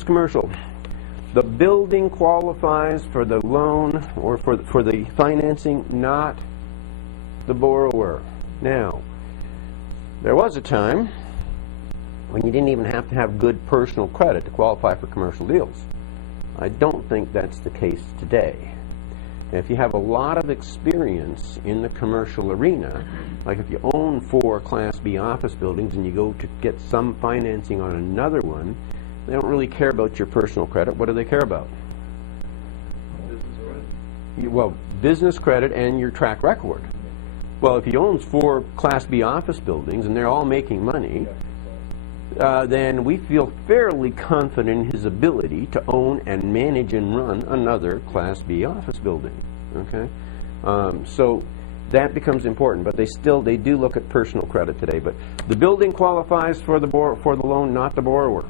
is commercial. The building qualifies for the loan or for the financing, not the borrower. Now, there was a time when you didn't even have to have good personal credit to qualify for commercial deals. I don't think that's the case today. If you have a lot of experience in the commercial arena, like if you own 4 Class B office buildings and you go to get some financing on another one, they don't really care about your personal credit. What do they care about? Business credit. Well, business credit and your track record. Well, if he owns 4 Class B office buildings and they're all making money, then we feel fairly confident in his ability to own and manage and run another Class B office building. Okay, so that becomes important. But they do look at personal credit today. But the building qualifies for the loan, not the borrower.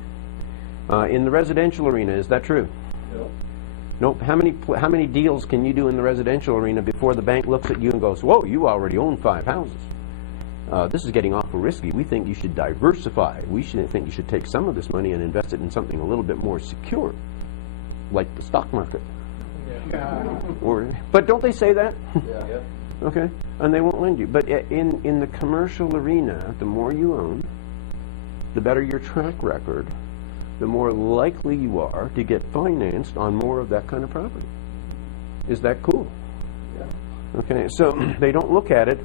In the residential arena, is that true? No. Nope. How many deals can you do in the residential arena before the bank looks at you and goes, "Whoa, you already own 5 houses. This is getting awful risky. We think you should diversify. We think you should take some of this money and invest it in something a little bit more secure, like the stock market." Yeah. But don't they say that? Yeah. Okay, and they won't lend you. But in the commercial arena, the more you own, the better your track record, the more likely you are to get financed on more of that kind of property. Is that cool? Yeah. Okay, so they don't look at it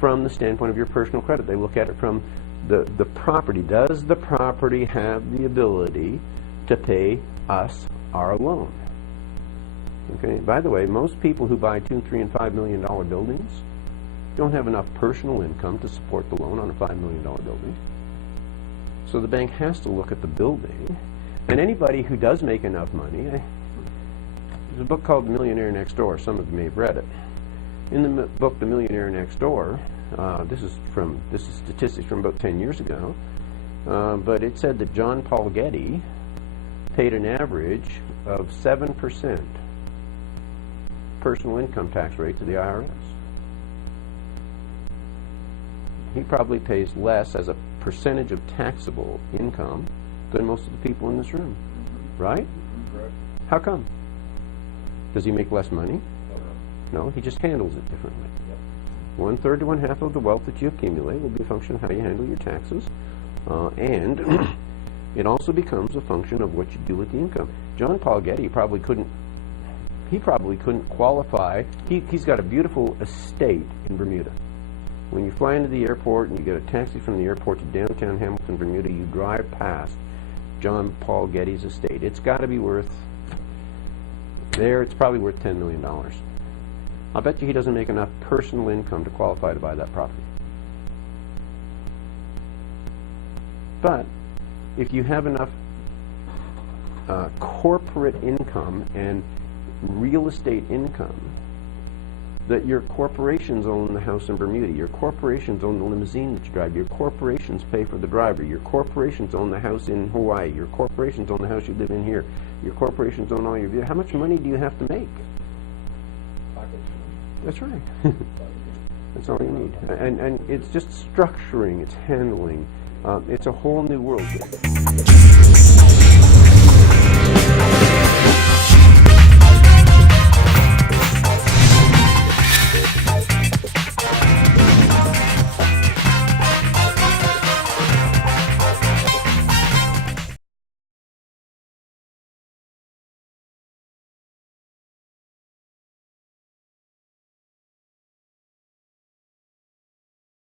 from the standpoint of your personal credit. They look at it from the property. Does the property have the ability to pay us our loan? Okay, by the way, most people who buy $2, $3, and $5 million buildings don't have enough personal income to support the loan on a $5 million building. So the bank has to look at the building. And anybody who does make enough money, there's a book called The Millionaire Next Door. Some of you may have read it. In the book The Millionaire Next Door, this is statistics from about 10 years ago, but it said that John Paul Getty paid an average of 7% personal income tax rate to the IRS. He probably pays less as a percentage of taxable income than most of the people in this room, right? Correct. How come? Does he make less money? No, he just handles it differently. Yep. 1/3 to 1/2 of the wealth that you accumulate will be a function of how you handle your taxes, and it also becomes a function of what you do with the income. John Paul Getty probably couldn't qualify. He's got a beautiful estate in Bermuda. When you fly into the airport and you get a taxi from the airport to downtown Hamilton, Bermuda, you drive past John Paul Getty's estate. It's got to be worth, it's probably worth $10 million. I'll bet you he doesn't make enough personal income to qualify to buy that property. But if you have enough corporate income and real estate income that your corporations own the house in Bermuda, your corporations own the limousine that you drive, your corporations pay for the driver, your corporations own the house in Hawaii, your corporations own the house you live in here, your corporations own all your... How much money do you have to make? That's right. That's all you need. And it's just structuring, it's handling. It's a whole new world.